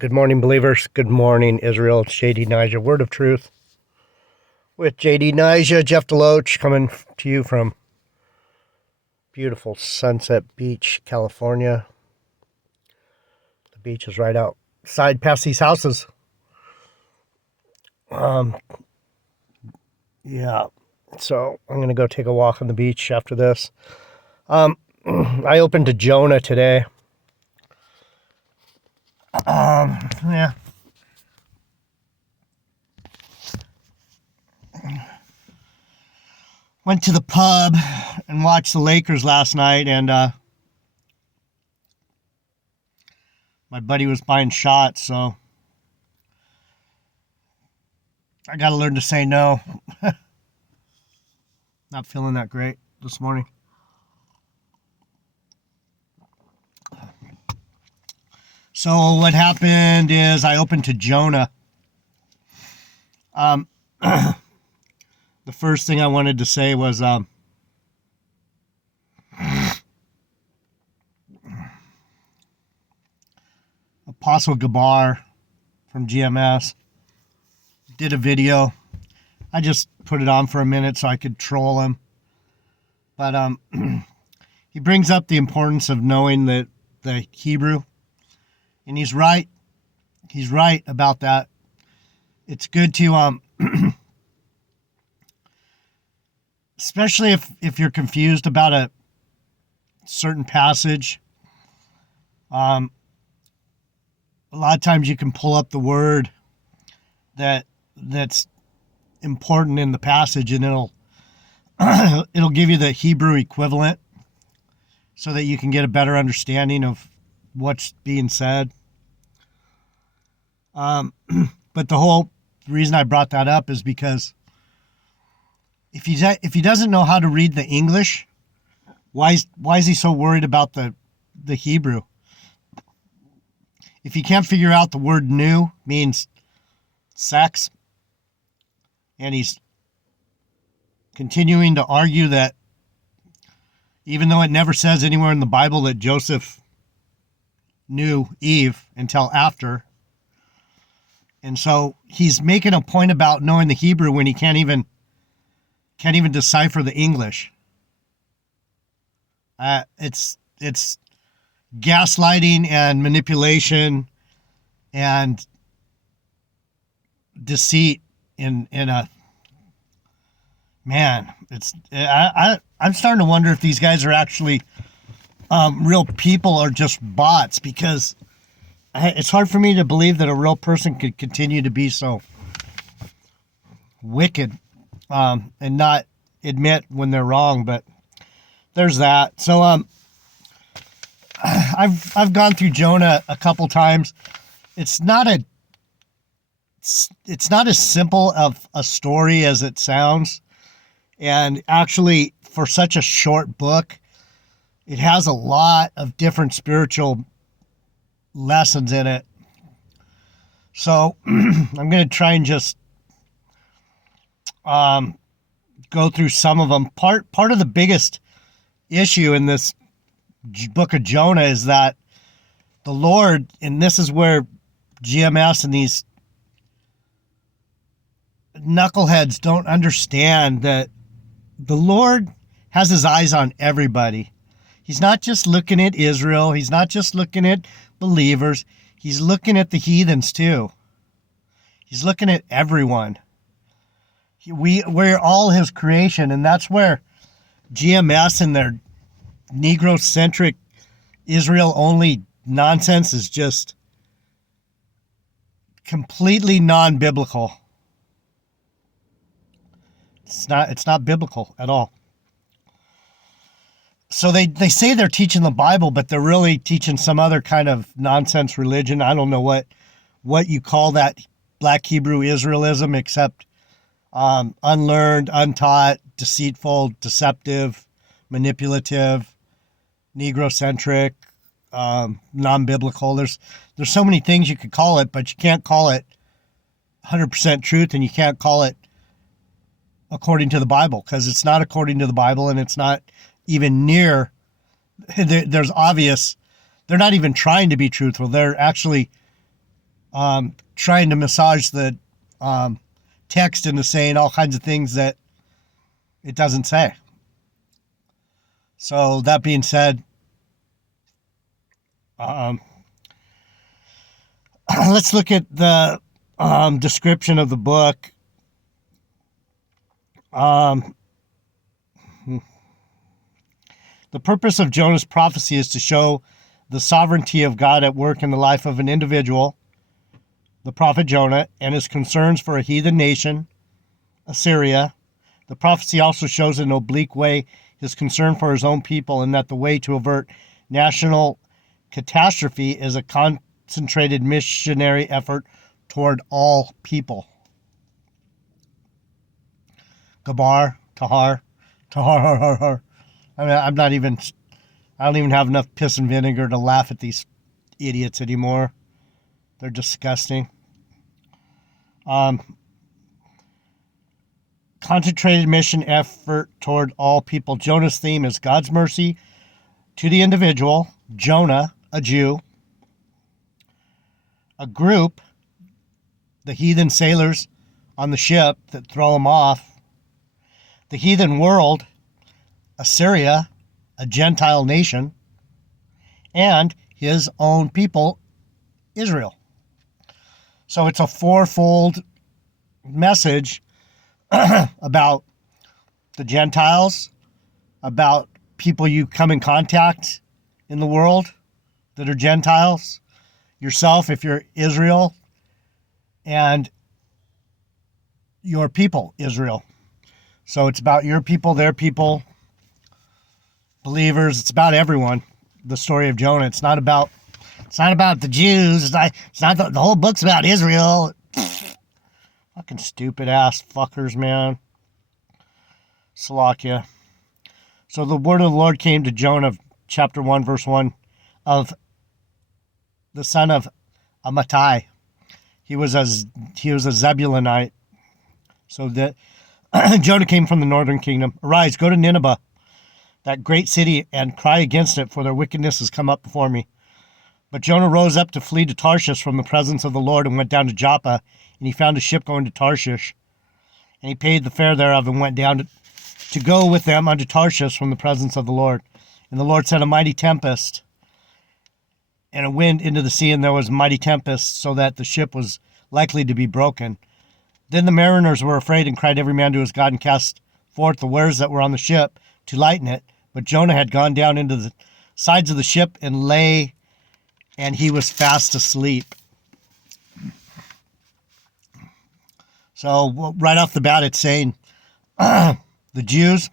Good morning, believers. Good morning, Israel. It's JD Nija, Word of Truth. With JD Nija, Jeff Deloach, coming to you from beautiful Sunset Beach, California. The beach is right outside past these houses. Yeah. So I'm going to go take a walk on the beach after this. I opened to Jonah today. Yeah. Went to the pub and watched the Lakers last night, and my buddy was buying shots, so I got to learn to say no. Not feeling that great this morning. So what happened is I opened to Jonah. The first thing I wanted to say was Apostle Gabar from GMS did a video. I just put it on for a minute so I could troll him. But he brings up the importance of knowing the Hebrew. And he's right. He's right about that. It's good to especially if you're confused about a certain passage. A lot of times you can pull up the word that's important in the passage, and it'll give you the Hebrew equivalent so that you can get a better understanding of what's being said. But the whole reason I brought that up is because if he doesn't know how to read the English, why is he so worried about the Hebrew? If he can't figure out the word new means sex, and he's continuing to argue that even though it never says anywhere in the Bible that Joseph knew Eve until after, and so he's making a point about knowing the Hebrew when he can't even decipher the English. It's gaslighting and manipulation and deceit in a man. I'm starting to wonder if these guys are actually real people or just bots, because it's hard for me to believe that a real person could continue to be so wicked and not admit when they're wrong. But there's that. So I've gone through Jonah a couple times. It's not as simple of a story as it sounds. And actually, for such a short book, it has a lot of different spiritual lessons in it. So I'm going to try and just go through some of them. Part of the biggest issue in this book of Jonah is that the Lord, and this is where GMS and these knuckleheads don't understand, that the Lord has his eyes on everybody. He's not just looking at Israel. He's not just looking at believers. He's looking at the heathens too. He's looking at everyone. We're all his creation, and that's where GMS and their Negro-centric, Israel-only nonsense is just completely non-biblical. It's not biblical at all. So they say they're teaching the Bible, but they're really teaching some other kind of nonsense religion. I don't know what you call that Black Hebrew Israelism, except unlearned, untaught, deceitful, deceptive, manipulative, Negro-centric, non-biblical. There's so many things you could call it, but you can't call it 100% truth, and you can't call it according to the Bible, because it's not according to the Bible, and it's not even near. There's obvious. They're not even trying to be truthful. They're actually trying to massage the text into saying all kinds of things that it doesn't say. So that being said, let's look at the description of the book. The purpose of Jonah's prophecy is to show the sovereignty of God at work in the life of an individual, the prophet Jonah, and his concerns for a heathen nation, Assyria. The prophecy also shows in an oblique way his concern for his own people, and that the way to avert national catastrophe is a concentrated missionary effort toward all people. Gabar, Tahar, Tahar, har, har, har. I mean, I don't even have enough piss and vinegar to laugh at these idiots anymore. They're disgusting. Concentrated mission effort toward all people. Jonah's theme is God's mercy to the individual, Jonah, a Jew, a group, the heathen sailors on the ship that throw him off, the heathen world, Assyria, a Gentile nation, and his own people, Israel. So it's a fourfold message about the Gentiles, about people you come in contact in the world that are Gentiles, yourself if you're Israel, and your people, Israel. So it's about your people, their people, believers. It's about everyone. The story of Jonah. It's not about the Jews. It's not the whole book's about Israel. Fucking stupid ass fuckers, man. Salakia. So the word of the Lord came to Jonah, chapter 1, verse 1, of the son of Amittai. He was a Zebulunite. So that Jonah came from the northern kingdom. Arise, go to Nineveh, that great city, and cry against it, for their wickedness has come up before me. But Jonah rose up to flee to Tarshish from the presence of the Lord, and went down to Joppa, and he found a ship going to Tarshish. And he paid the fare thereof, and went down to go with them unto Tarshish from the presence of the Lord. And the Lord sent a mighty tempest, and a wind into the sea, and there was a mighty tempest, so that the ship was likely to be broken. Then the mariners were afraid, and cried every man to his God, and cast forth the wares that were on the ship to lighten it. But Jonah had gone down into the sides of the ship, and lay, and he was fast asleep. So right off the bat, it's saying the Jews,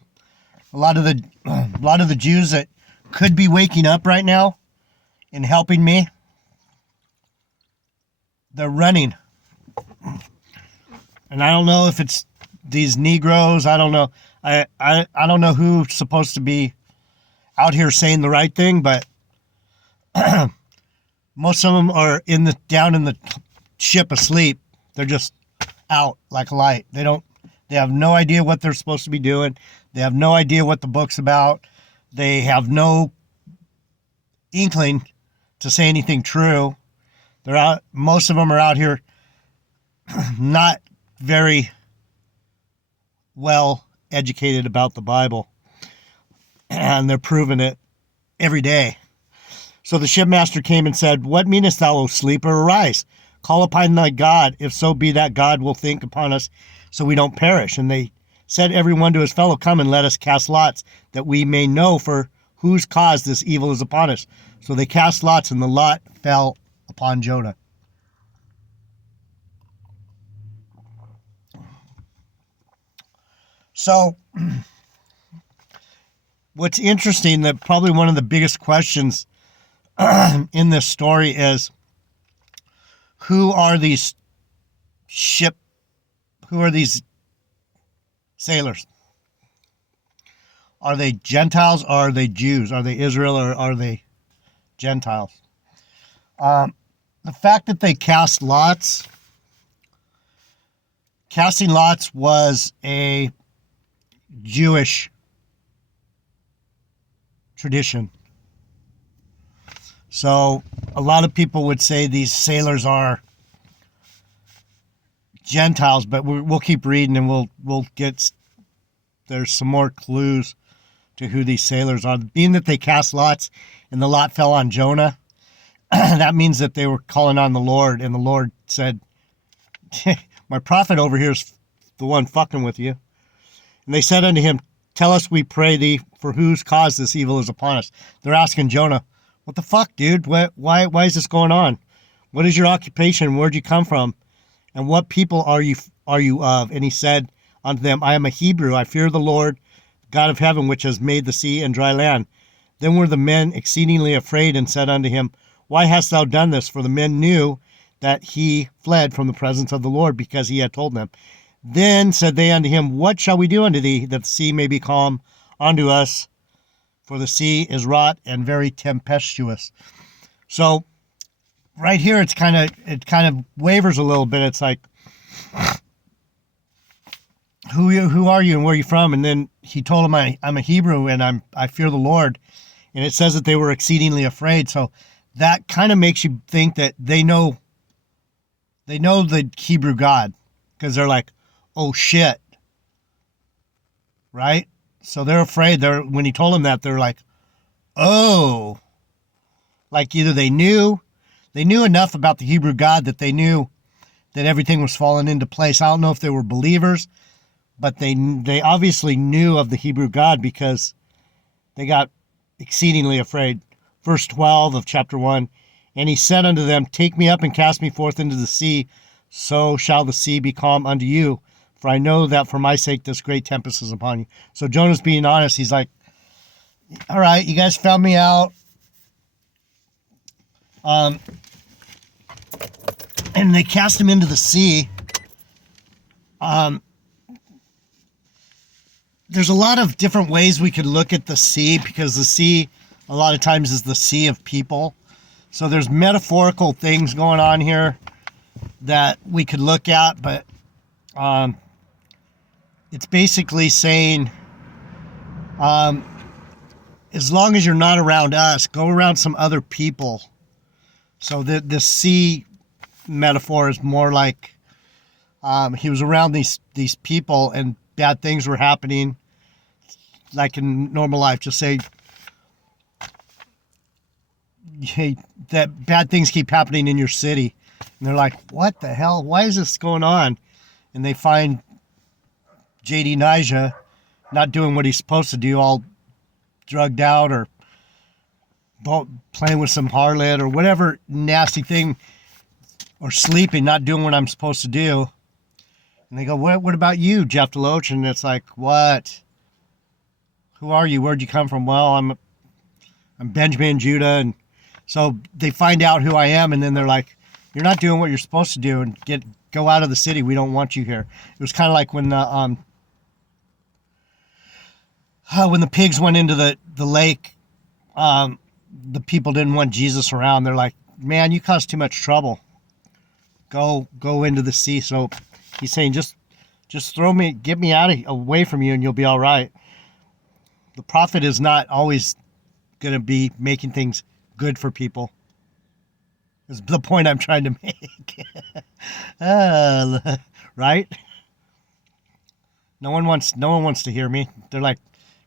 a lot of the Jews that could be waking up right now and helping me, they're running. And I don't know if it's these Negroes. I don't know. I don't know who's supposed to be out here saying the right thing, but most of them are down in the ship asleep. They're just out like a light. They have no idea what they're supposed to be doing. They have no idea what the book's about. They have no inkling to say anything true. They're out. Most of them are out here not very well educated about the Bible, and they're proving it every day. So the shipmaster came and said, What meanest thou, O sleeper? Arise, call upon thy God, if so be that God will think upon us, so we don't perish. And they said every one to his fellow, Come and let us cast lots, that we may know for whose cause this evil is upon us. So they cast lots, and the lot fell upon Jonah. So what's interesting, that probably one of the biggest questions in this story is, who are these sailors? Are they Gentiles or are they Jews? Are they Israel or are they Gentiles? The fact that they casting lots was a Jewish tradition. So a lot of people would say these sailors are Gentiles, but we'll keep reading and we'll get, there's some more clues to who these sailors are. Being that they cast lots and the lot fell on Jonah, that means that they were calling on the Lord, and the Lord said, my prophet over here is the one fucking with you. And they said unto him, tell us, we pray thee, for whose cause this evil is upon us. They're asking Jonah, what the fuck, dude? Why is this going on? What is your occupation? Where'd you come from? And what people are you of? And he said unto them, I am a Hebrew. I fear the Lord, God of heaven, which has made the sea and dry land. Then were the men exceedingly afraid, and said unto him, why hast thou done this? For the men knew that he fled from the presence of the Lord, because he had told them. Then said they unto him, what shall we do unto thee, that the sea may be calm unto us? For the sea is wrought and very tempestuous. So right here, it kind of wavers a little bit. It's like, who are you and where are you from? And then he told him, I'm a Hebrew and I fear the Lord. And it says that they were exceedingly afraid. So that kind of makes you think that they know the Hebrew God, because they're like, oh shit, right? So they're afraid. When he told them that, they're like, oh, like either they knew enough about the Hebrew God that they knew that everything was falling into place. I don't know if they were believers, but they obviously knew of the Hebrew God, because they got exceedingly afraid. Verse 12 of chapter 1, and he said unto them, take me up and cast me forth into the sea, so shall the sea be calm unto you. For I know that for my sake this great tempest is upon you. So Jonah's being honest. He's like, all right, you guys found me out. And they cast him into the sea. There's a lot of different ways we could look at the sea, because the sea a lot of times is the sea of people. So there's metaphorical things going on here that we could look at, but it's basically saying, as long as you're not around us, go around some other people. So the sea metaphor is more like he was around these people and bad things were happening, like in normal life. Just say, hey, that bad things keep happening in your city. And they're like, what the hell? Why is this going on? And they find J.D. Nijah not doing what he's supposed to do, all drugged out or playing with some harlot or whatever nasty thing, or sleeping, not doing what I'm supposed to do. And they go, what about you, Jeff Deloach? And it's like, what? Who are you? Where'd you come from? Well, I'm Benjamin, Judah. And so they find out who I am, and then they're like, you're not doing what you're supposed to do, and go out of the city. We don't want you here. It was kind of like when the pigs went into the lake, the people didn't want Jesus around. They're like, man, you caused too much trouble. Go into the sea. So he's saying, just get me away from you, and you'll be all right. The prophet is not always going to be making things good for people. Is the point I'm trying to make. Right? No one wants to hear me. They're like,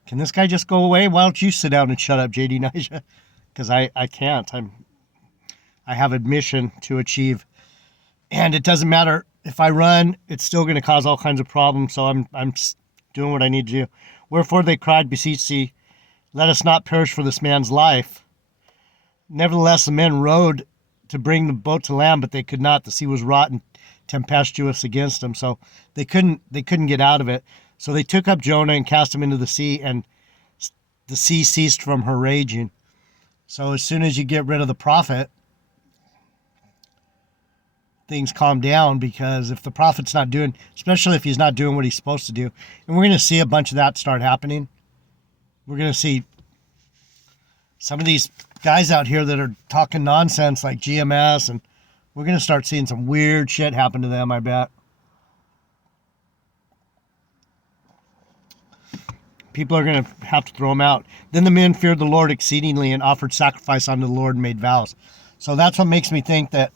can this guy just go away? Why don't you sit down and shut up, J.D. Nijah? Because I can't. I have a mission to achieve. And it doesn't matter if I run, it's still going to cause all kinds of problems. So I'm doing what I need to do. Wherefore they cried, beseech thee, let us not perish for this man's life. Nevertheless, the men rowed to bring the boat to land, but they could not. The sea was wrought and tempestuous against them, so they couldn't get out of it. So they took up Jonah and cast him into the sea, and the sea ceased from her raging. So as soon as you get rid of the prophet, things calm down, because if the prophet's not doing, especially if he's not doing what he's supposed to do, and we're going to see a bunch of that start happening. We're going to see some of these guys out here that are talking nonsense like GMS, and we're going to start seeing some weird shit happen to them, I bet. People are going to have to throw them out. Then the men feared the Lord exceedingly and offered sacrifice unto the Lord and made vows. So that's what makes me think that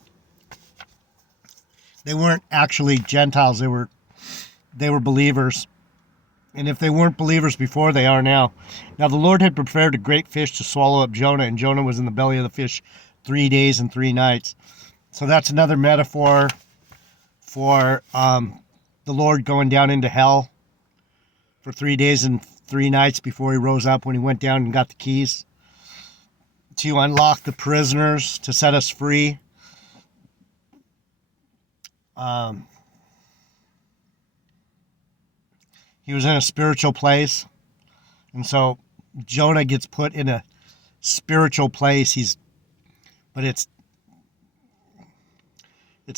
They weren't actually Gentiles. They were believers. And if they weren't believers before, they are now. Now the Lord had prepared a great fish to swallow up Jonah, and Jonah was in the belly of the fish 3 days and 3 nights. So that's another metaphor for the Lord going down into hell for 3 days and 3 nights before he rose up, when he went down and got the keys to unlock the prisoners, to set us free. He was in a spiritual place. And so Jonah gets put in a spiritual place. But it's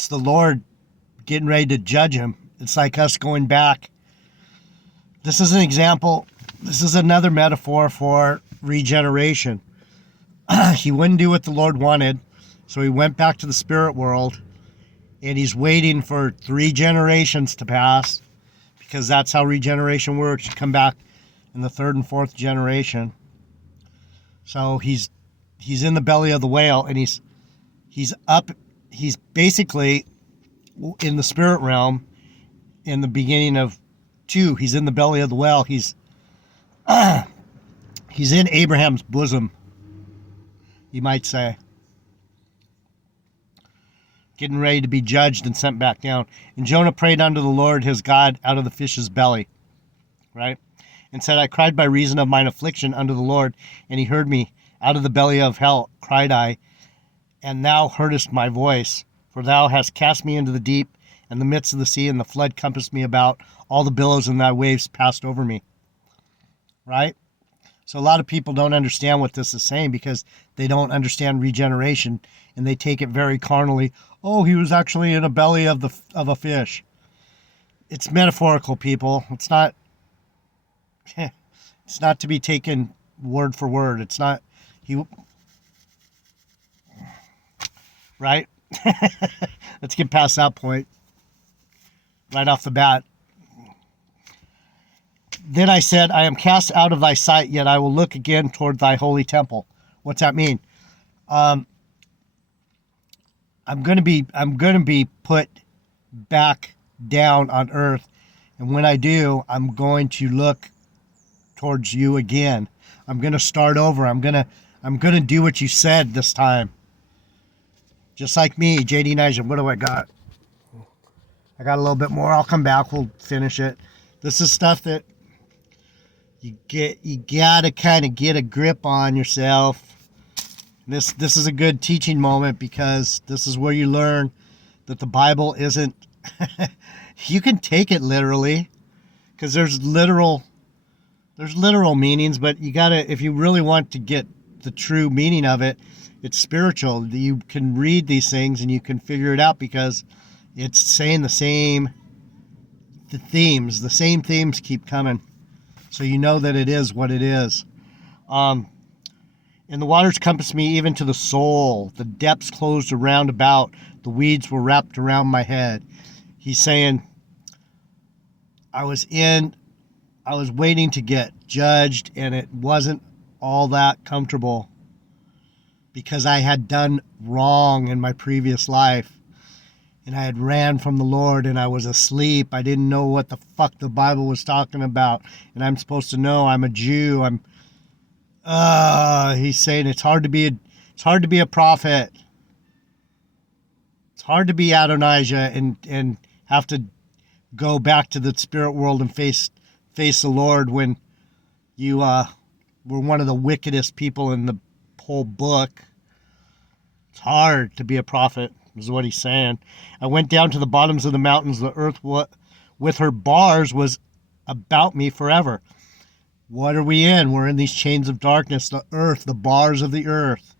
the Lord getting ready to judge him. It's like us going back. This is an example. This is another metaphor for regeneration. He wouldn't do what the Lord wanted, so he went back to the spirit world, and he's waiting for 3 generations to pass, because that's how regeneration works. You come back in the 3rd and 4th generation. So he's in the belly of the whale, and he's basically in the spirit realm in the beginning of 2. He's in the belly of the whale. He's in Abraham's bosom, you might say, getting ready to be judged and sent back down. And Jonah prayed unto the Lord his God out of the fish's belly, right? And said, I cried by reason of mine affliction unto the Lord, and he heard me. Out of the belly of hell cried I, and thou heardest my voice. For thou hast cast me into the deep, and the midst of the sea, and the flood compassed me about. All the billows and thy waves passed over me. Right? So a lot of people don't understand what this is saying, because they don't understand regeneration, and they take it very carnally. Oh, he was actually in a belly of a fish. It's metaphorical, people. It's not to be taken word for word. It's not right? Let's get past that point right off the bat. Then I said, I am cast out of thy sight, yet I will look again toward thy holy temple. What's that mean? I'm going to be put back down on earth, and when I do, I'm going to look towards you again. I'm going to start over. I'm going to do what you said this time. Just like me, JD Nigel. What do I got? I got a little bit more. I'll come back. We'll finish it. This is stuff that you gotta kind of get a grip on yourself. This is a good teaching moment, because this is where you learn that the Bible isn't you can take it literally, because there's literal meanings, but you gotta, if you really want to get the true meaning of it, it's spiritual. You can read these things and you can figure it out, because it's saying the same themes keep coming. So you know that it is what it is. And the waters compassed me even to the soul. The depths closed around about. The weeds were wrapped around my head. He's saying, I was waiting to get judged, and it wasn't all that comfortable, because I had done wrong in my previous life. And I had ran from the Lord, and I was asleep. I didn't know what the fuck the Bible was talking about. And I'm supposed to know. I'm a Jew. He's saying it's hard to be a prophet. It's hard to be Adonijah and have to go back to the spirit world and face the Lord when you were one of the wickedest people in the whole book. It's hard to be a prophet, is what he's saying. I went down to the bottoms of the mountains. The earth with her bars was about me forever. What are we in? We're in these chains of darkness. The earth, the bars of the earth.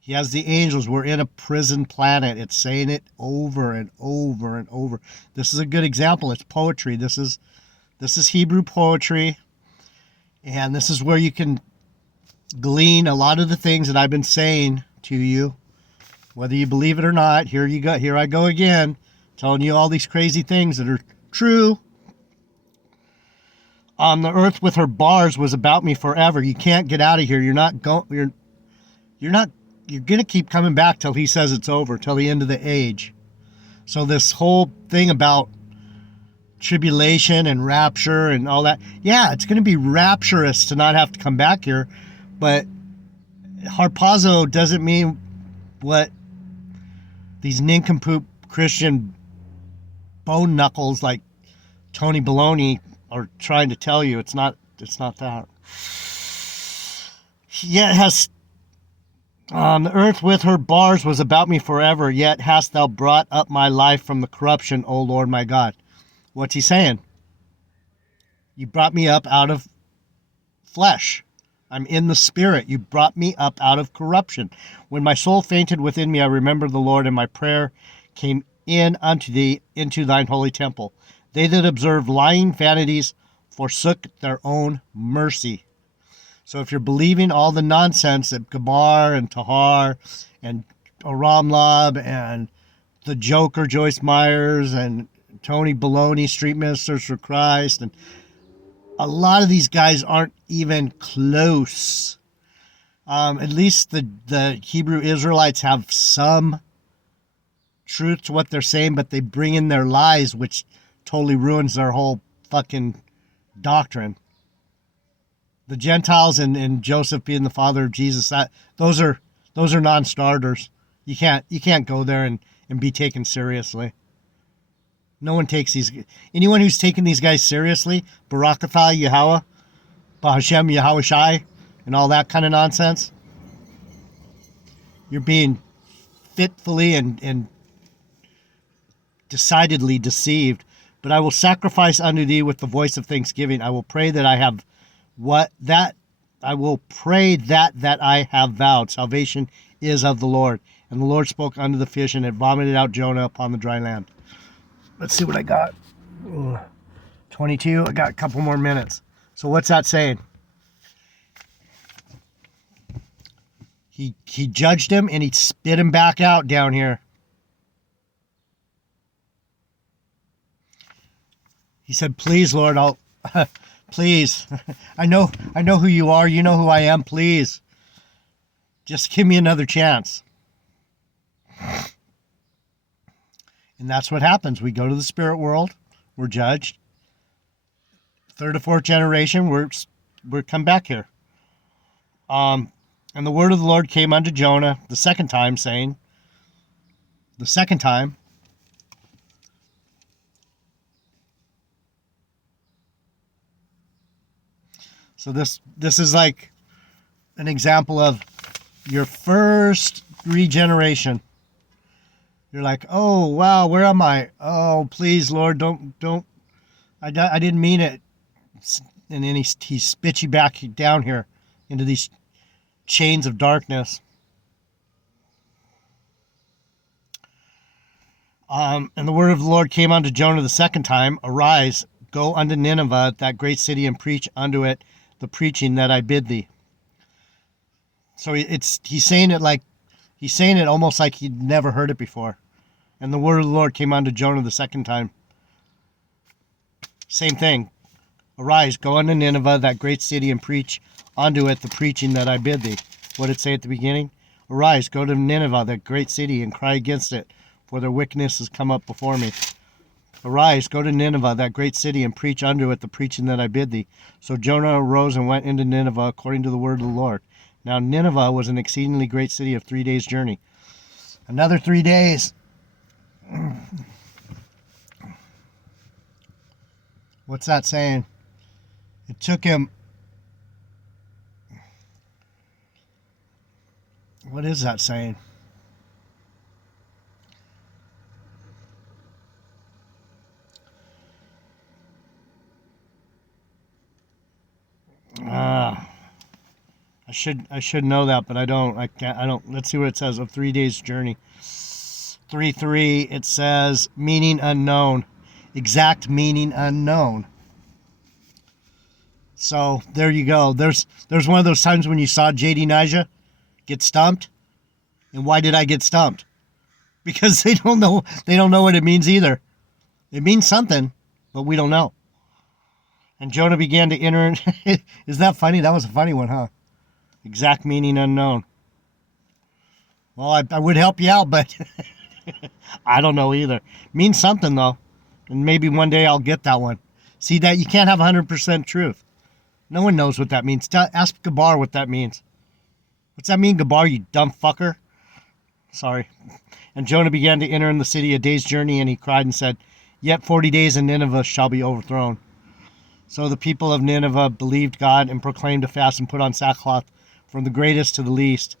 He has the angels. We're in a prison planet. It's saying it over and over and over. This is a good example. It's poetry. This is Hebrew poetry. And this is where you can glean a lot of the things that I've been saying to you. Whether you believe it or not, here I go again, telling you all these crazy things that are true. On the earth with her bars was about me forever. You can't get out of here. You're going to keep coming back till he says it's over, till the end of the age. So this whole thing about tribulation and rapture and all that, yeah, it's going to be rapturous to not have to come back here, but harpazo doesn't mean what these nincompoop Christian bone knuckles like Tony Baloney are trying to tell you. It's not that. Yet has the earth with her bars was about me forever, yet hast thou brought up my life from the corruption, O Lord my God. What's he saying? You brought me up out of flesh. I'm in the spirit. You brought me up out of corruption. When my soul fainted within me, I remembered the Lord, and my prayer came in unto thee into thine holy temple. They that observe lying vanities forsook their own mercy. So if you're believing all the nonsense that Gabar and Tahar and Aram Lab and the Joker, Joyce Myers, and Tony Baloney, Street Ministers for Christ, and a lot of these guys aren't even close. At least the Hebrew Israelites have some truth to what they're saying, but they bring in their lies, which totally ruins their whole fucking doctrine. The Gentiles and Joseph being the father of Jesus, those are non-starters. You can't go there and be taken seriously. No one takes anyone who's taking these guys seriously, Barakatha Yahweh, Bahashem Yahweh Shai, and all that kind of nonsense. You're being fitfully and decidedly deceived. But I will sacrifice unto thee with the voice of thanksgiving. I will pray that I have that I have vowed. Salvation is of the Lord. And the Lord spoke unto the fish, and it vomited out Jonah upon the dry land. Let's see what I got. 22. I got a couple more minutes. So what's that saying? He judged him and he spit him back out down here. He said, "Please, Lord, I'll please. I know who you are. You know who I am. Please, just give me another chance." And that's what happens. We go to the spirit world. We're judged. Third or fourth generation, we're come back here. And the word of the Lord came unto Jonah the second time, saying, the second time, so this is like an example of your first regeneration. You're like, "Oh, wow, where am I? Oh, please, Lord, don't. I didn't mean it." And then he spits you back down here into these chains of darkness. And the word of the Lord came unto Jonah the second time, "Arise, go unto Nineveh, that great city, and preach unto it the preaching that I bid thee." So he's saying it almost like he'd never heard it before. And the word of the Lord came unto Jonah the second time. Same thing. "Arise, go unto Nineveh, that great city, and preach unto it the preaching that I bid thee." What did it say at the beginning? "Arise, go to Nineveh, that great city, and cry against it, for their wickedness has come up before me." "Arise, go to Nineveh, that great city, and preach unto it the preaching that I bid thee." So Jonah arose and went into Nineveh according to the word of the Lord. Now Nineveh was an exceedingly great city of 3 days' journey. Another 3 days. What's that saying? It took him... What is that saying? I should know that, but I don't. I can't. I don't. Let's see what it says. Of 3 days' journey. 3:3. It says meaning unknown, exact meaning unknown. So there you go. There's one of those times when you saw JD Nija get stumped, and why did I get stumped? Because they don't know. They don't know what it means either. It means something, but we don't know. And Jonah began to enter. Is that funny? That was a funny one, huh? Exact meaning unknown. Well, I would help you out, but I don't know either. Means something though. And maybe one day I'll get that one. See that you can't have 100% truth. No one knows what that means. Ask Gabar what that means. What's that mean, Gabar, you dumb fucker? Sorry. And Jonah began to enter in the city a day's journey, and he cried and said, Yet 40 days and Nineveh shall be overthrown. So the people of Nineveh believed God and proclaimed a fast and put on sackcloth from the greatest to the least.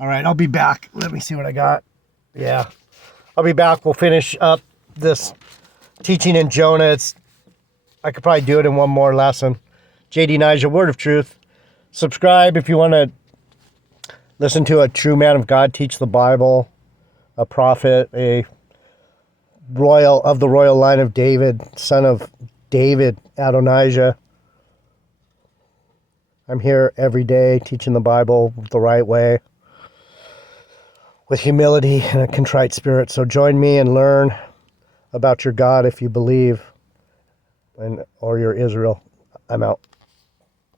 All right, I'll be back. Let me see what I got. Yeah. I'll be back. We'll finish up this teaching in Jonah. I could probably do it in one more lesson. JD Nija, Word of Truth. Subscribe if you want to listen to a true man of God teach the Bible, a prophet, a royal of the royal line of David, son of David, Adonijah. I'm here every day teaching the Bible the right way, with humility and a contrite spirit. So join me and learn about your God if you believe, or your Israel. I'm out.